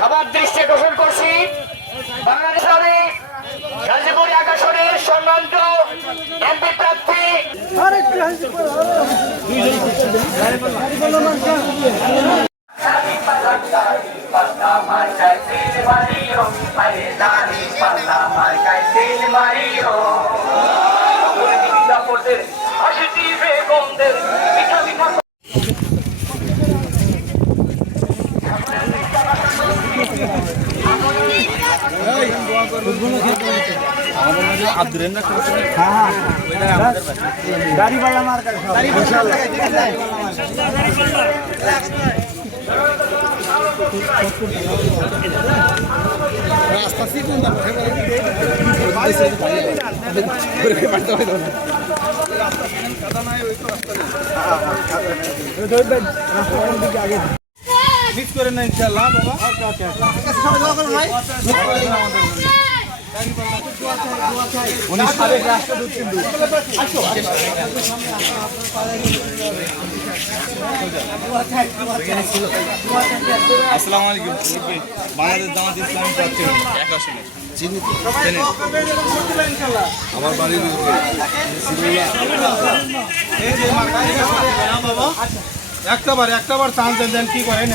সবার দৃষ্টি আকর্ষণ করছি বাংলাদেশের গাজীপুর আকাশনের সম্মানিত এমপি প্রার্থী মিক্স করে না ইনশাআল্লাহ বাবা। উনি সাবেক রাষ্ট্রদূত কিন্তু। আসসালামু আলাইকুম। বাংলাদেশ জামাত ইসলামী প্রার্থী আমার বাড়ি একটাবার চান্স দেন কি করেন।